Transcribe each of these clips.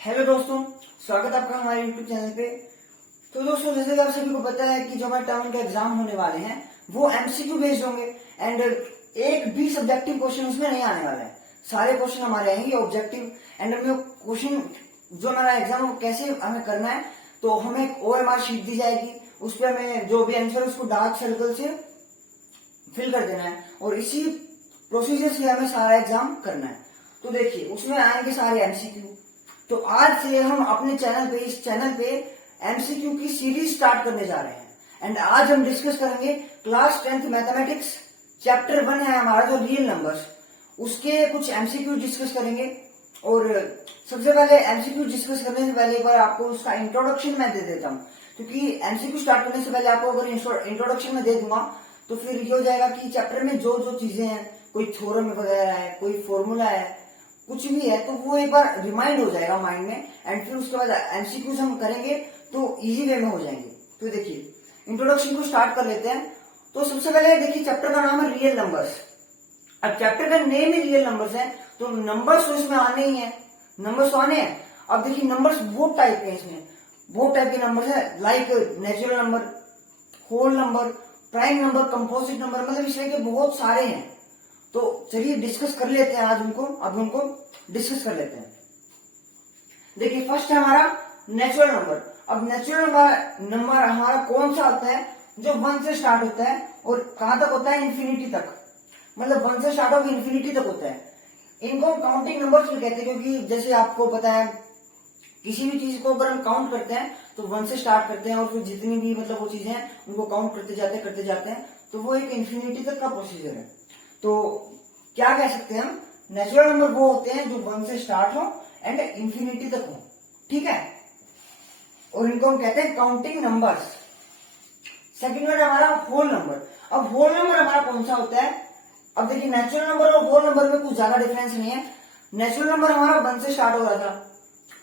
Hello दोस्तों, स्वागत है आपका हमारे यूट्यूब चैनल पे। तो दोस्तों, जैसे कि आप सभी को पता है कि जो हमारे टर्म के एग्जाम होने वाले हैं वो एमसीक्यू बेस्ड होंगे एंड एक भी सब्जेक्टिव क्वेश्चन उसमें नहीं आने वाला है। सारे क्वेश्चन हमारे आएंगे ऑब्जेक्टिव एंड हमें क्वेश्चन जो हमारा एग्जाम वो कैसे हमें करना है, तो हमें एक OMR शीट दी जाएगी। उस पर हमें जो भी आंसर उसको डार्क सर्कल से फिल कर देना है और इसी प्रोसीजर से हमें सारा एग्जाम करना है। तो देखिए, उसमें आएंगे सारे एमसीक्यू। तो आज से हम अपने इस चैनल पे एमसीक्यू की सीरीज स्टार्ट करने जा रहे हैं एंड आज हम डिस्कस करेंगे क्लास 10th मैथमेटिक्स चैप्टर 1 है हमारा जो रियल नंबर्स, उसके कुछ एमसीक्यू डिस्कस करेंगे। और सबसे पहले एमसीक्यू डिस्कस करने से पहले एक बार आपको उसका इंट्रोडक्शन मैं दे देता हूँ, क्योंकि एमसीक्यू स्टार्ट करने से पहले आपको अगर इंट्रोडक्शन में दे दूंगा तो फिर ये हो जाएगा कि चैप्टर में जो जो चीजें हैं, कोई थ्योरम वगैरह है, कोई फॉर्मूला है, कुछ भी है, तो वो एक बार रिमाइंड हो जाएगा माइंड में एंड फिर उसके बाद एमसीक्यूज हम करेंगे तो इजी वे में हो जाएंगे। तो देखिए, इंट्रोडक्शन को स्टार्ट कर लेते हैं। तो सबसे पहले देखिए, चैप्टर का नाम है रियल नंबर्स। अब चैप्टर का नेम ही रियल नंबर्स है तो नंबर्स तो इसमें आने ही है, नंबर्स तो आने हैं। अब देखिए, नंबर्स बहुत टाइप के हैं, इसमें बहुत टाइप के नंबर्स है, like natural number, whole number, prime number, composite number, मतलब इस तरह के बहुत सारे हैं। तो चलिए डिस्कस कर लेते हैं आज उनको, अब उनको डिस्कस कर लेते हैं। देखिए, फर्स्ट है हमारा नेचुरल नंबर। अब नेचुरल नंबर हमारा कौन सा होता है? जो 1 से स्टार्ट होता है और कहां तक होता है? इंफिनिटी तक, मतलब 1 से स्टार्ट होकर इंफिनिटी तक होता है। इनको काउंटिंग नंबर्स भी कहते हैं, क्योंकि जैसे आपको पता है किसी भी चीज को अगर हम काउंट करते हैं तो 1 से स्टार्ट करते हैं और फिर जितनी भी मतलब वो चीजें हैं उनको काउंट करते जाते हैं, तो वो एक इंफिनिटी तक का प्रोसीजर है। तो क्या कह सकते हैं हम? नेचुरल नंबर वो होते हैं जो 1 से स्टार्ट हो एंड इंफिनिटी तक हो, ठीक है, और इनको हम कहते हैं काउंटिंग नंबर्स। सेकंड वर्ड हमारा होल नंबर। अब होल नंबर हमारा कौन सा होता है? अब देखिए, नेचुरल नंबर और होल नंबर में कुछ ज्यादा डिफरेंस नहीं है। नेचुरल नंबर हमारा 1 से स्टार्ट हो रहा था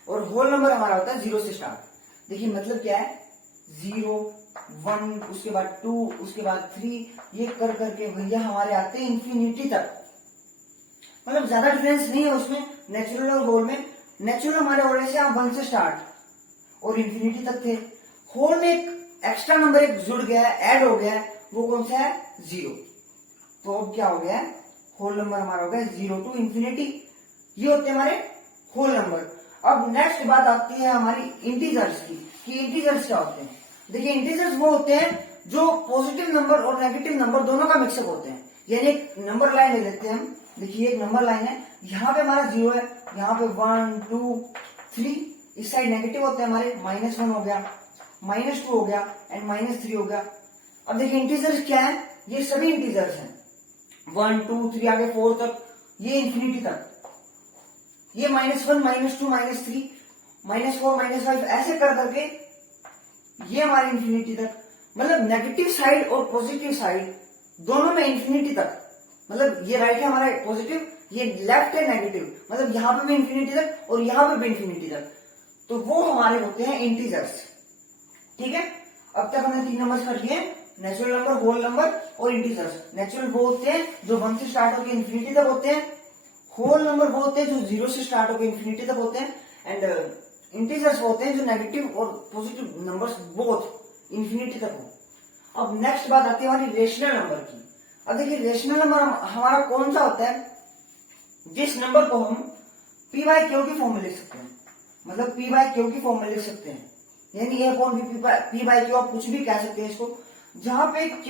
और होल नंबर हमारा होता है 0 से स्टार्ट। देखिए मतलब क्या है, 0, 1, उसके बाद 2, उसके बाद 3, ये कर करके भैया हमारे आते हैं इंफिनिटी तक। मतलब ज्यादा डिफरेंस नहीं है उसमें नेचुरल और होल में। नेचुरल हमारे हो रहे थे 1 से स्टार्ट और इंफिनिटी तक थे। होल में एक एक्स्ट्रा नंबर एक जुड़ गया है, ऐड हो गया है, वो कौन सा है? 0। तो अब क्या हो गया है? होल नंबर हमारा हो गया 0 टू इंफिनिटी। ये होते हैं हमारे होल नंबर। अब नेक्स्ट बात आती है हमारी इंटीजर्स की, कि इंटीजर्स क्या होते हैं। देखिए, इंटीजर्स वो होते हैं जो पॉजिटिव नंबर और नेगेटिव नंबर दोनों का मिक्सअप होते हैं। यानी एक नंबर लाइन ले लेते हैं हम। देखिए, एक नंबर लाइन है, यहाँ पे हमारा 0 है, यहाँ पे 1, 2, 3, इस साइड नेगेटिव होते हैं हमारे, -1 हो गया, -2 हो गया एंड -3 हो गया। अब देखिए, इंटीजर्स क्या है? ये सभी इंटीजर्स हैं, 1, 2, 3 आगे 4 तक, ये इंफिनिटी तक, ये -1, -2, -3, -4, -5 ऐसे कर करके ये हमारे इंफिनिटी तक। मतलब नेगेटिव साइड और पॉजिटिव साइड दोनों में इंफिनिटी तक। मतलब ये राइट है हमारा पॉजिटिव, ये लेफ्ट है नेगेटिव, मतलब यहाँ पे भी इंफिनिटी तक और यहाँ पे भी इंफिनिटी तक। तो वो हमारे होते हैं इंटीजर्स, ठीक है। अब तक हमने 3 नंबर कर लिए, नेचुरल नंबर, होल नंबर और इंटीजर्स। नेचुरल वो होते हैं जो 1 से स्टार्ट होकर इंफिनिटी तक होते हैं, होल नंबर वो होते हैं जो 0 से स्टार्ट होकर इंफिनिटी तक होते हैं, एंड इंटीजर्स होते हैं जो नेगेटिव और पॉजिटिव नंबर्स बोथ इंफिनिटी तक हो। अब नेक्स्ट बात आती है हमारी रेशनल नंबर की। अब देखिए, रेशनल नंबर हमारा कौन सा होता है? जिस नंबर को हम p/q की फॉर्म में लिख सकते हैं, मतलब p/q की फॉर्म में लिख सकते हैं, यानी ये कौन भी p/q आप कुछ भी कह सकते हैं इसको, जहां पे q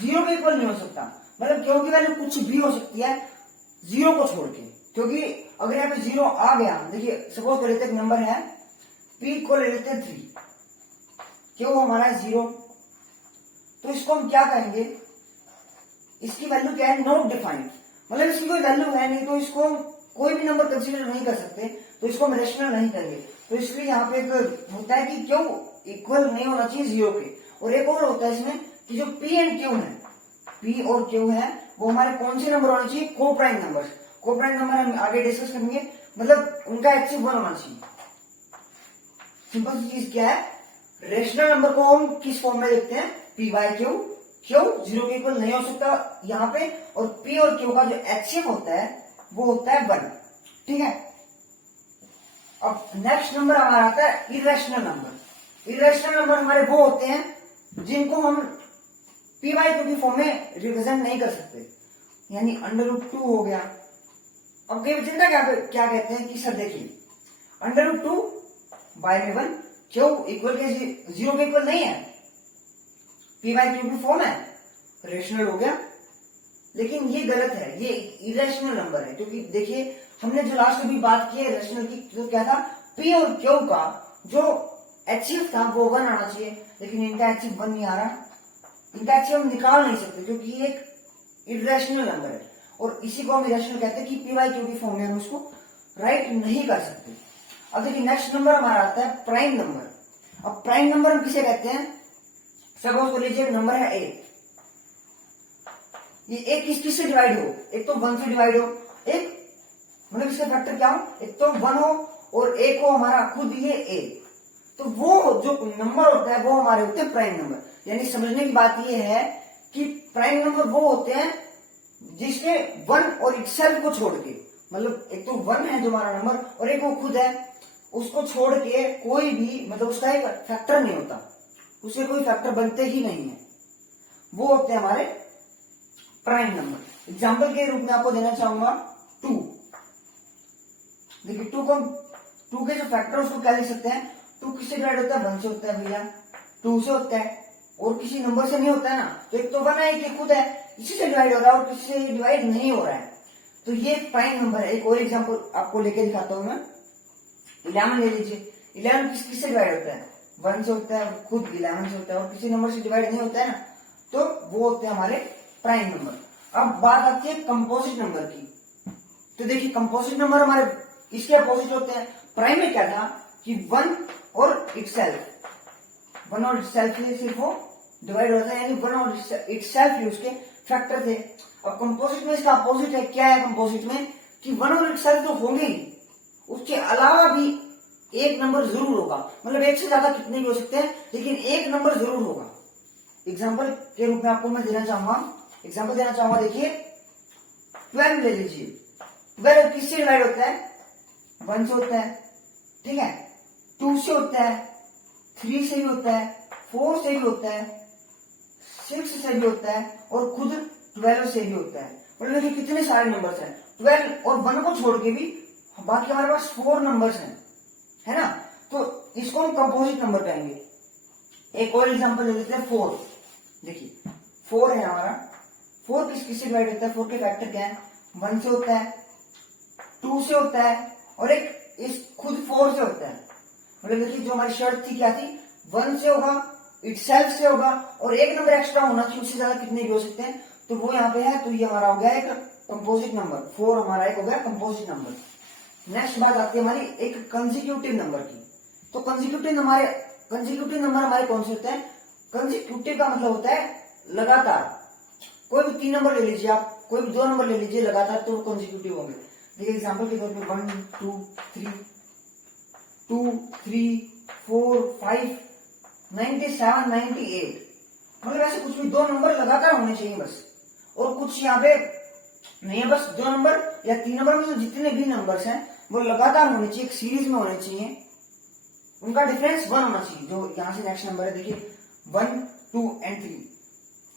0 के इक्वल नहीं हो सकता। मतलब q की वैल्यू कुछ भी हो सकती है 0 को छोड़ के, क्योंकि अगर यहाँ पे 0 आ गया, देखिए सपोज कर लेते हैं एक नंबर है, p को ले लेते हैं 3, q हमारा है 0, तो इसको हम क्या कहेंगे? इसकी वैल्यू क्या है? नॉट डिफाइंड, मतलब इसकी कोई वैल्यू है नहीं, तो इसको कोई भी नंबर कंसीडर नहीं कर सकते, तो इसको हम रेशनल नहीं करेंगे। तो इसलिए यहाँ पे एक होता है कि क्यों इक्वल नहीं होना चाहिए 0 के। और एक और होता है इसमें कि जो p एंड q है, p और q है, वो हमारे कौन से नंबर होने चाहिए? को प्राइम नंबर। को प्राइम नंबर हम आगे डिस्कस करेंगे, मतलब उनका HCF 1 होना चाहिए। सिंपल सी चीज क्या है, रेशनल नंबर को हम किस फॉर्म में लिखते हैं? p/q, q 0 के इक्वल नहीं हो सकता यहाँ पे, और p और q का जो HCF होता है वो होता है 1, ठीक है। अब नेक्स्ट नंबर हमारा आता है इरेशनल नंबर। इरेशनल नंबर हमारे वो होते हैं जिनको हम p/2 की फॉर्म में रिप्रेजेंट नहीं कर सकते, यानी √2 हो गया। अब कई बच्चे क्या कहते हैं कि सर देखिए √2 बाय में 1 क्यों इक्वल के 0 के इक्वल नहीं है, p/2 की फॉर्म है, रेशनल हो गया। लेकिन ये गलत है, ये इरेशनल नंबर है, क्योंकि देखिए हमने जो लास्ट में भी बात की है रेशनल की, तो क्या था p और q का जो HCF था वो 1 आना चाहिए, लेकिन इनका HCF 1 नहीं आ रहा। इनका HCF हम निकाल नहीं सकते क्योंकि ये एक इरेशनल नंबर है, और इसी को हम इरेशनल कहते हैं कि p/q की फॉर्म में हम उसको राइट नहीं कर सकते। अब देखिए नेक्स्ट नंबर हमारा आता है प्राइम नंबर। अब प्राइम नंबर हम किसे कहते हैं, सपोज को लीजिए नंबर है a, ये एक किस से डिवाइड हो, एक तो 1 से डिवाइड हो, एक मतलब इसके फैक्टर क्या हो, एक तो 1 हो और एक हो हमारा खुद ये a, तो वो जो नंबर होता है वो हमारे होते हैं प्राइम नंबर। यानी समझने की बात ये है कि प्राइम नंबर वो होते हैं जिसके 1 और इटसेल्फ को छोड़ के, मतलब एक तो 1 है जो हमारा नंबर और एक वो खुद है, उसको छोड़ के कोई भी मतलब उसका एक फैक्टर नहीं होता, उसके कोई फैक्टर बनते ही नहीं है, वो होते हैं हमारे प्राइम नंबर। एग्जाम्पल के रूप में आपको देना चाहूंगा 2। देखिए 2 के जो फैक्टर उसको क्या लिख सकते हैं, 2 किससे डिवाइड होता है, 1 से होता है भैया, 2 से होता है और किसी नंबर से नहीं होता है ना, तो एक तो 1 है एक खुद है, इसी से डिवाइड हो रहा है और किसी से डिवाइड नहीं हो रहा है, तो ये प्राइम नंबर है। एक और एग्जाम्पल आपको लेके दिखाता हूं मैं, 11 ले लीजिए। 11 किससे डिवाइड होता है, 1 से होता है, खुद 11 से होता है और किसी नंबर से डिवाइड नहीं होता है ना, तो वो होते हैं हमारे प्राइम नंबर। अब बात आती है कंपोजिट नंबर की, तो देखिए कंपोजिट नंबर हमारे इसके अपोजिट होते हैं। प्राइम में क्या था कि 1 और इटसेल्फ, 1 और इटसेल्फ से सिर्फ वो डिवाइड होता है, यानी 1 और इटसेल्फ ही उसके फैक्टर थे। अब कंपोजिट में इसका अपोजिट है, क्या है कंपोजिट में कि 1 और इटसेल्फ तो होंगे ही, उसके अलावा भी एक नंबर जरूर होगा, मतलब एक से ज्यादा कितने भी हो सकते हैं लेकिन एक नंबर जरूर होगा। एग्जाम्पल के रूप में आपको मैं देना चाहूंगा, देखिए 12 ले लीजिए। 12 किससे डिवाइड होता है, 1 से होता है, ठीक है, 2 से होता है, 3 से भी होता है, 4 से भी होता है, 6 से भी होता है और खुद 12 से भी होता है। मतलब कि कितने सारे नंबर्स हैं, 12 और 1 को छोड़ के भी बाकी हमारे पास 4 नंबर्स हैं, है ना, तो इसको हम कंपोजिट नंबर कहेंगे। एक और एग्जांपल ले लेते हैं 4। देखिए 4 है हमारा, 4 किससे डिवाइड होता है, 4 के फैक्टर क्या है, 1 से होता है, 2 से होता है और एक इस खुद 4 से होता है। मतलब देखिए जो हमारी शर्त थी क्या थी, 1 से होगा, इटसेल्फ से होगा और एक नंबर एक्स्ट्रा होना चाहिए, उससे ज्यादा कितने भी हो सकते हैं, तो वो यहाँ पे है, तो ये हमारा हो गया एक कंपोजिट नंबर। 4 हमारा एक हो गया कंपोजिट नंबर। नेक्स्ट बात आती है हमारी एक कंसेक्यूटिव नंबर की। तो कंसेक्यूटिव नंबर हमारे कौन से होते हैं, कंसेक्यूटिव का मतलब होता है लगातार। कोई भी 3 नंबर ले लीजिए आप, कोई भी 2 नंबर ले लीजिए लगातार, तो कंसेक्यूटिव होंगे। देखिए एग्जांपल के तौर पे 1 2 3 4 5 97 98, मतलब ऐसे कुछ भी 2 नंबर लगातार होने चाहिए बस, और कुछ यहाँ पे नहीं है, बस 2 नंबर या 3 नंबर में जितने भी नंबर्स हैं वो लगातार होने चाहिए, एक सीरीज में होने चाहिए, उनका डिफरेंस 1 होना चाहिए। जो यहाँ से नेक्स्ट नंबर है देखिए 1 2 एंड 3,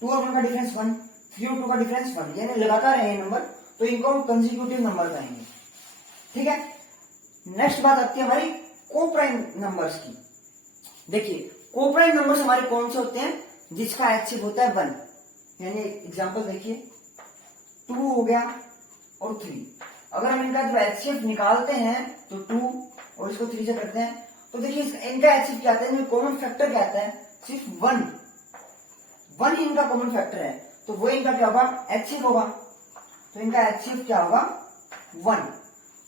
2 और 1 का डिफरेंस 1, 3 और 2 का डिफरेंस 1, यानी लगातार है ये नंबर, तो इनको हम कंसेक्यूटिव नंबर कहेंगे, ठीक है। नेक्स्ट बात आती है हमारी कोप्राइम नंबर्स की। देखिए कोप्राइम नंबर्स हमारे कौन से होते हैं, जिसका HCF होता है 1, यानी एग्जांपल देखिए 2 हो गया और 3। अगर हम इनका जो HCF निकालते हैं तो 2 और इसको 3 से करते हैं, तो देखिए इनका HCF क्या आता है, कॉमन फैक्टर क्या आता है, सिर्फ 1 ही इनका कॉमन फैक्टर है, तो वो इनका क्या होगा, HCF होगा, तो इनका HCF क्या होगा 1।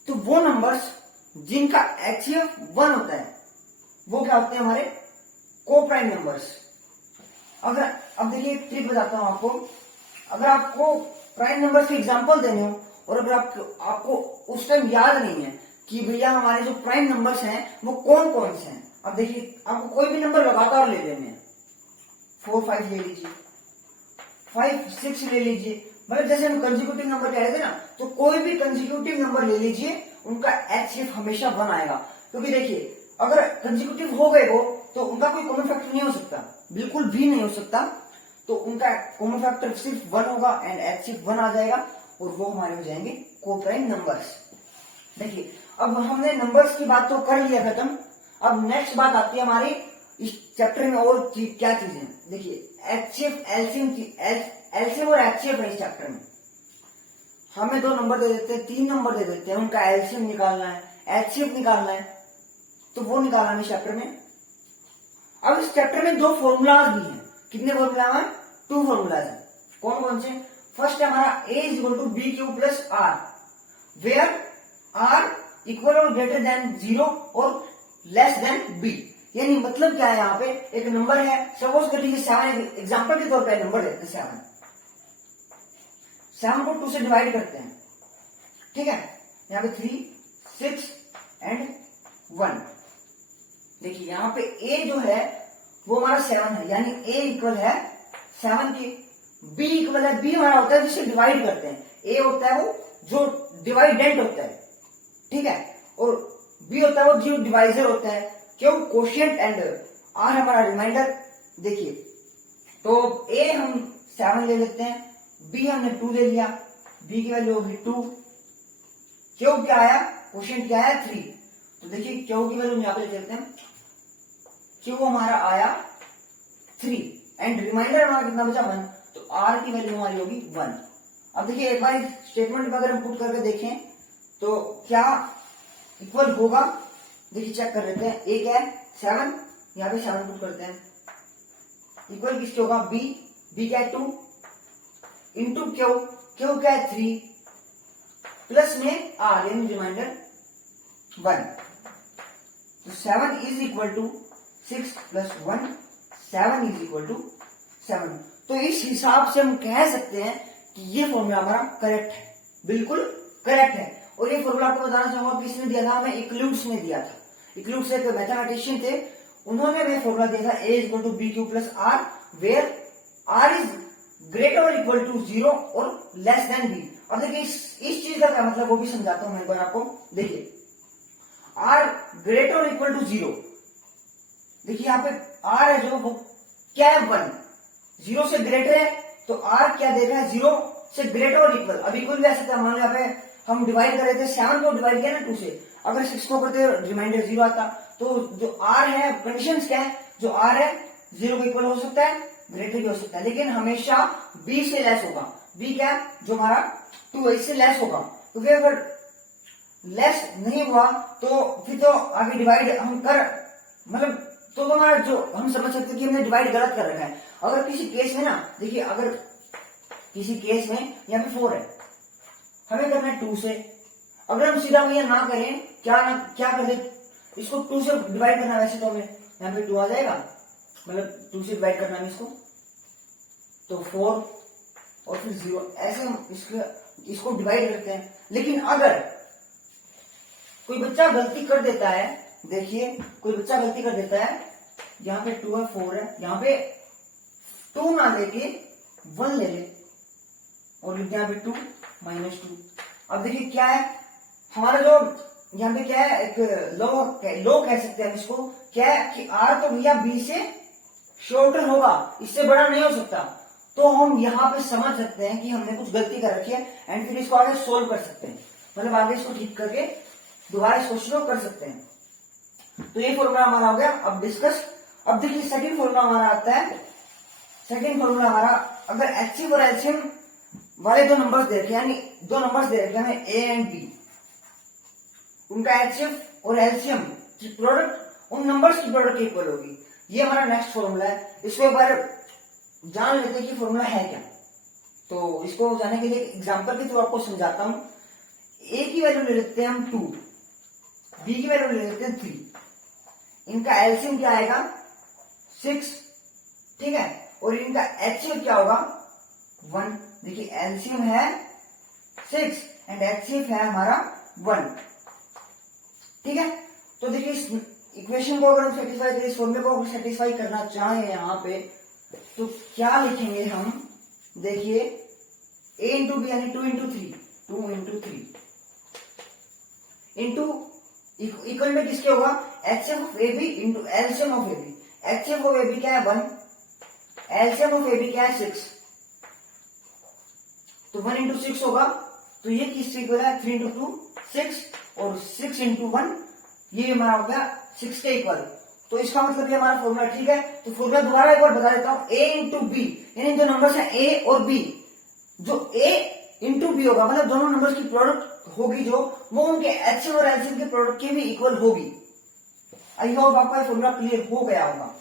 तो वो नंबर्स जिनका HCF 1 होता है वो क्या होते हैं हमारे कोप्राइम नंबर्स। अगर अब देखिए एक ट्रिक बताता हूं आपको, अगर आपको प्राइम नंबर्स के एग्जांपल देने हो और अगर आपको उस टाइम याद नहीं है कि भैया हमारे जो प्राइम नंबर्स हैं वो कौन कौन से हैं, अब देखिए आपको कोई भी नंबर लगातार ले लेने हैं, 4 5 ले लीजिए, 5 6 ले लीजिए, मतलब जैसे हम कंसेक्यूटिव नंबर कह रहे थे ना, तो कोई भी कंसेक्यूटिव नंबर ले लीजिए, उनका HCF हमेशा 1 आएगा। क्योंकि देखिए अगर कंसेक्यूटिव हो गए वो तो उनका कोई कॉमन फैक्टर नहीं हो सकता, बिल्कुल भी नहीं हो सकता। तो उनका कॉमन फैक्टर सिर्फ 1 होगा एंड HCF 1 आ जाएगा और वो हमारे हो जाएंगे कोप्राइम नंबर्स। देखिए अब हमने नंबर्स की बात तो कर लिया खत्म। अब नेक्स्ट बात आती है हमारी इस चैप्टर में और क्या चीजें। देखिए HCF एलसीएम और HCF है इस चैप्टर में। हमें 2 नंबर दे देते हैं, 3 नंबर दे देते हैं, उनका एलसीएम निकालना है, HCF निकालना है, तो वो निकालना है इस चैप्टर में। अब इस चैप्टर में 2 फॉर्मूलाज भी हैं। कितने फॉर्मूला हैं? 2 फॉर्मूलाज हैं। कौन कौन से? फर्स्ट है हमारा A = BQ + R, where R equal और ग्रेटर देन 0 और लेस देन B। यानी मतलब क्या है, यहाँ पे एक नंबर है, सपोज कर लीजिए 7, एग्जाम्पल के तौर पर नंबर लेते हैं 7 को 2 से डिवाइड करते हैं, ठीक है। यहाँ पे 3, 6 एंड 1। देखिए यहाँ पे A जो है वो हमारा 7 है, यानी A इक्वल है 7 के। B इक्वल है, B हमारा होता है जिसे डिवाइड करते हैं, A होता है वो जो डिवाइडेंट होता है, ठीक है, और B होता है वो जो डिवाइजर होता है, क्यों? कोशिएंट एंड R हमारा रिमाइंडर। देखिए तो A हम 7 ले लेते हैं, B हमने 2 ले लिया, B की वैल्यू होगी 2, क्यों क्या आया? कोशिएंट क्या आया? 3। तो देखिए क्यों की वैल्यू यहाँ पे लिख लेते हैं, क्यों हमारा आया 3 एंड रिमाइंडर हमारा कितना बचा? 1। तो R की वैल्यू हमारी होगी 1। अब देखिए एक बार स्टेटमेंट में अगर हम पुट करके देखें तो क्या इक्वल होगा, देखिए चेक कर लेते हैं। A क्या है? 7, यहाँ पे 7 पुट करते हैं, इक्वल किसके होगा? B क्या है? 2 इंटू क्यों क्या है? 3 प्लस में R यानी रिमाइंडर 1। तो 7 is equal to 6 plus 1, 7 is equal to 7। तो इस हिसाब से हम कह सकते हैं कि ये फॉर्मूला हमारा करेक्ट है, बिल्कुल करेक्ट है। और ये फॉर्मूला आपको बताना चाहूंगा किसने दिया था? हमें इक्लूड्स ने दिया था। इक्लूड्स एक मैथमेटिशियन थे, उन्होंने हमें फॉर्मूला दिया था A = BQ + R, where R is greater और इक्वल टू 0 और लेस देन B। अब देखिए इस चीज का क्या मतलब वो भी समझाता हूं मैं एक बार आपको। देखिए R ग्रेटर और इक्वल टू 0, देखिए यहाँ पे R है जो वो क्या है? 1। 0 से ग्रेटर है तो R क्या दे रहा है? 0 से ग्रेटर और इक्वल। अब इक्वल भी आ सकता है, मान लो यहाँ पे हम डिवाइड कर रहे थे, 7 को डिवाइड किया ना 2 से, अगर 6 को करते रिमाइंडर 0 आता। तो जो R है, कंडीशंस क्या है? जो R है 0 को इक्वल हो सकता है, ग्रेटर भी हो सकता है, लेकिन हमेशा B से लेस होगा। B क्या? जो हमारा 2 है, इससे लेस होगा, क्योंकि अगर लेस नहीं हुआ तो फिर तो आगे डिवाइड हम कर मतलब तो हमारा जो हम समझ सकते हैं कि हमने डिवाइड गलत कर रखा है। अगर किसी केस में ना, देखिए अगर किसी केस में यहाँ पे 4 है, हमें करना है 2 से, अगर हम सीधा भैया ना करें, क्या कर दे, इसको 2 से डिवाइड करना, वैसे तो हमें यहाँ पे 2 आ जाएगा, मतलब 2 से डिवाइड करना है इसको, तो 4 और फिर 0, ऐसे हम इसको डिवाइड करते हैं। लेकिन अगर कोई बच्चा गलती कर देता है, देखिए कोई बच्चा गलती कर देता है, यहाँ पे 2 है, 4 है, यहाँ पे 2 ना लेके 1 ले ले और यहाँ पे 2 -2। अब देखिए क्या है हमारा जो यहाँ पे क्या है, एक लो कह सकते हैं इसको, क्या है कि R तो भैया B से शॉर्टर होगा, इससे बड़ा नहीं हो सकता। तो हम यहाँ पे समझ सकते हैं कि हमने कुछ गलती कर रखी है एंड फिर इसको आगे सोल्व कर सकते हैं, मतलब आगे इसको ठीक करके दोबारा इस क्वेश्चन को कर सकते हैं। तो ये फॉर्मूला हमारा हो गया। अब डिस्कस, अब देखिए सेकंड फॉर्मूला हमारा आता है। सेकंड फॉर्मूला हमारा, अगर HCF और LCM वाले 2 नंबर्स दे रखे, यानी 2 नंबर्स दे रखे हमें A एंड B, उनका HCF और LCM की प्रोडक्ट उन नंबर्स की प्रोडक्ट इक्वल होगी। ये हमारा नेक्स्ट फॉर्मूला है। इसको एक बार जान लेते हैं कि फॉर्मूला है क्या। तो इसको जानने के लिए एग्जांपल के थ्रू आपको समझाता हूं। A की वैल्यू ले लेते हैं हम 2, B की वैल्यू ले लेते हैं 3, इनका एलसीएम क्या आएगा 6, ठीक है, और इनका HCF क्या होगा 1। देखिए एलसीएम है 6 एंड HCF है हमारा 1, ठीक है। तो देखिए इस इक्वेशन को अगर हम सेटिस्फाई करें, इस फॉर्मूले को अगर सेटिस्फाई करना चाहें यहाँ पे, तो क्या लिखेंगे हम, देखिए A इंटू बी यानी 2 इंटू 3 इंटू इक्वल में किसके होगा, HCF of A B into LCM of A B. HCF of A B क्या है 1, एलसीएम ऑफ ए बी क्या है 6, तो 1 इंटू 6 होगा, तो ये किससे इक्वल है 3 इंटू 2 6, और 6 इंटू 1 ये हमारा हो गया 6 के इक्वल। तो इसका मतलब ये हमारा फॉर्मूला ठीक है। तो फॉर्मूला दोबारा एक बार बता देता हूं, ए इंटू बी, यानी जो नंबर्स हैं ए और बी, जो ए इंटू बी होगा मतलब दोनों नंबर्स की प्रोडक्ट होगी जो, वो उनके एचसीएम और एलसीएम के प्रोडक्ट की भी इक्वल होगी। आई होप आपका ये फॉर्मूला क्लियर हो गया होगा।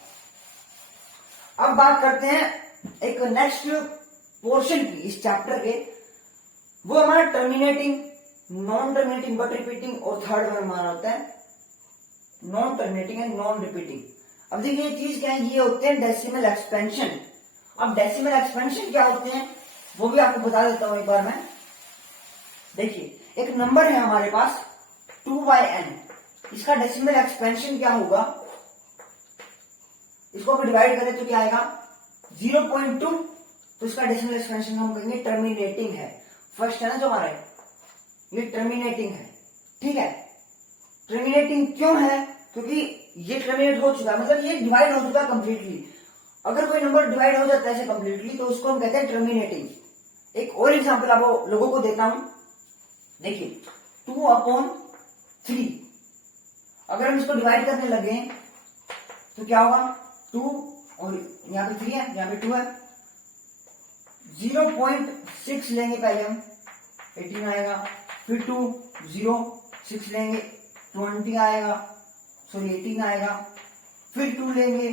अब बात करते हैं एक नेक्स्ट पोर्शन की इस चैप्टर के, वो हमारा terminating, non terminating but repeating, और थर्ड वन हमारा होता है non terminating and non repeating. अब देखिए ये चीज क्या है, ये होते हैं डेसिमल एक्सपेंशन। अब डेसिमल एक्सपेंशन क्या होते हैं वो भी आपको बता देता हूं एक बार मैं। देखिए एक नंबर है हमारे पास 2/n, इसका डेसिमल एक्सपेंशन क्या होगा, इसको अगर डिवाइड करें तो क्या आएगा 0.2, तो इसका डेसिमल एक्सपेंशन हम कहेंगे टर्मिनेटिंग है। फर्स्ट है ना जो हमारा, ये टर्मिनेटिंग है, ठीक है। टर्मिनेटिंग क्यों है, क्योंकि ये टर्मिनेट हो चुका है, मतलब ये डिवाइड हो चुका है कंप्लीटली। अगर कोई नंबर डिवाइड हो जाता है ऐसे कंप्लीटली तो उसको हम कहते हैं टर्मिनेटिंग। एक और एग्जांपल आप लोगों को देता हूं, देखिए 2/3, अगर हम इसको डिवाइड करने लगे तो क्या होगा 2, और यहाँ पे 3 है, यहाँ पे 2 है, 0.6 लेंगे पहले हम, 18 आएगा, फिर 2 0 6 लेंगे 20 आएगा, सॉरी 18 आएगा, फिर 2 लेंगे,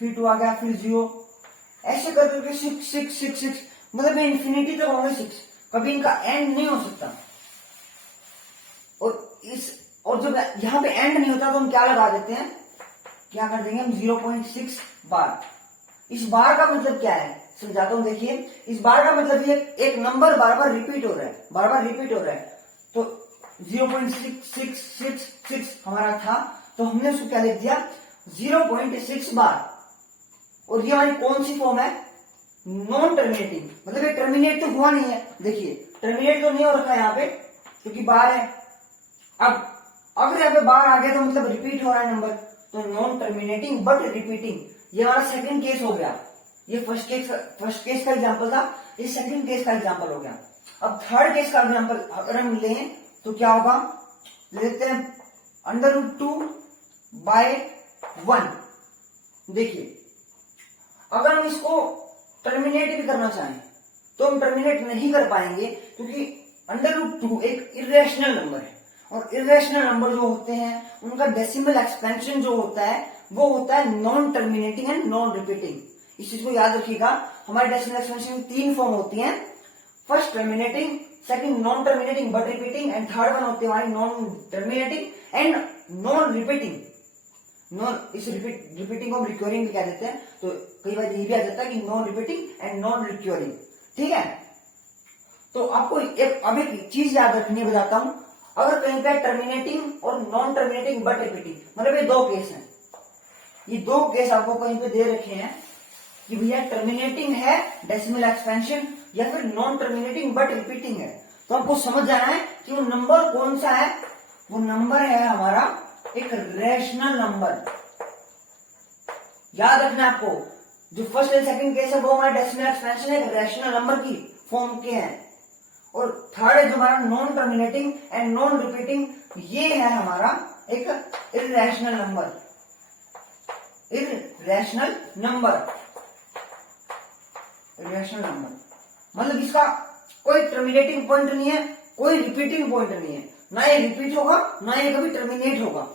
फिर 2 आ गया, फिर 0, ऐसे कर करके 6 6 6 6, मतलब इंफिनिटी तक होंगे 6, कभी इनका एंड नहीं हो सकता। और जब यहां पे एंड नहीं होता तो हम क्या लगा देते हैं, क्या कर देंगे हम 0.6 बार। इस बार का मतलब क्या है समझाता हूं, देखिए इस बार का मतलब ये एक नंबर बार बार रिपीट हो रहा है, बार बार रिपीट हो रहा है। तो 0.6666 हमारा था, तो हमने उसको क्या लिख दिया 0.6 बार। और ये हमारी कौन सी फॉर्म है, नॉन टर्मिनेटिंग, मतलब ये टर्मिनेट तो हुआ नहीं है, देखिए टर्मिनेट तो नहीं हो रखा यहाँ पे क्योंकि बार है। अब अगर यहाँ पे बार आ गया तो मतलब रिपीट हो रहा है नंबर, तो नॉन टर्मिनेटिंग बट रिपीटिंग, ये हमारा सेकंड केस हो गया। ये फर्स्ट केस का एग्जांपल था, ये सेकंड केस का एग्जांपल हो गया। अब थर्ड केस का एग्जांपल अगर हम लें तो क्या होगा, लेते हैं √2/1। देखिए अगर हम इसको टर्मिनेट भी करना चाहें तो हम टर्मिनेट नहीं कर पाएंगे, क्योंकि √2 एक इरेशनल नंबर है, और इरेशनल नंबर जो होते हैं उनका डेसिमल एक्सपेंशन जो होता है वो होता है non terminating and non repeating. इस चीज को याद रखिएगा, हमारे डेसिमल एक्सपेंशन की 3 फॉर्म होती हैं, first terminating, second non terminating but repeating, and third one होती है हमारी non terminating and non repeating. इस रिपीटिंग को हम रिक्योरिंग भी कह देते हैं, तो कई बार ये भी आ जाता है कि non repeating and non recurring, ठीक है। तो आपको अब एक चीज याद रखनी बताता हूं, अगर कहीं पे टर्मिनेटिंग और नॉन टर्मिनेटिंग बट रिपीटिंग, मतलब ये 2 केस हैं, ये 2 केस आपको कहीं पे दे रखे हैं कि भैया टर्मिनेटिंग है डेसिमल एक्सपेंशन या फिर नॉन टर्मिनेटिंग बट रिपीटिंग है, तो आपको समझ जाना है कि वो नंबर कौन सा है। वो नंबर है हमारा एक रेशनल नंबर। याद रखना आपको, जो फर्स्ट एंड सेकंड केस है वो हमारा डेसिमल एक्सपेंशन एक रेशनल नंबर की फॉर्म के हैं, और थर्ड है जो हमारा non terminating and non repeating, ये है हमारा एक इरेशनल नंबर। इरेशनल नंबर मतलब इसका कोई टर्मिनेटिंग पॉइंट नहीं है, कोई रिपीटिंग पॉइंट नहीं है, ना ये रिपीट होगा ना ये कभी टर्मिनेट होगा।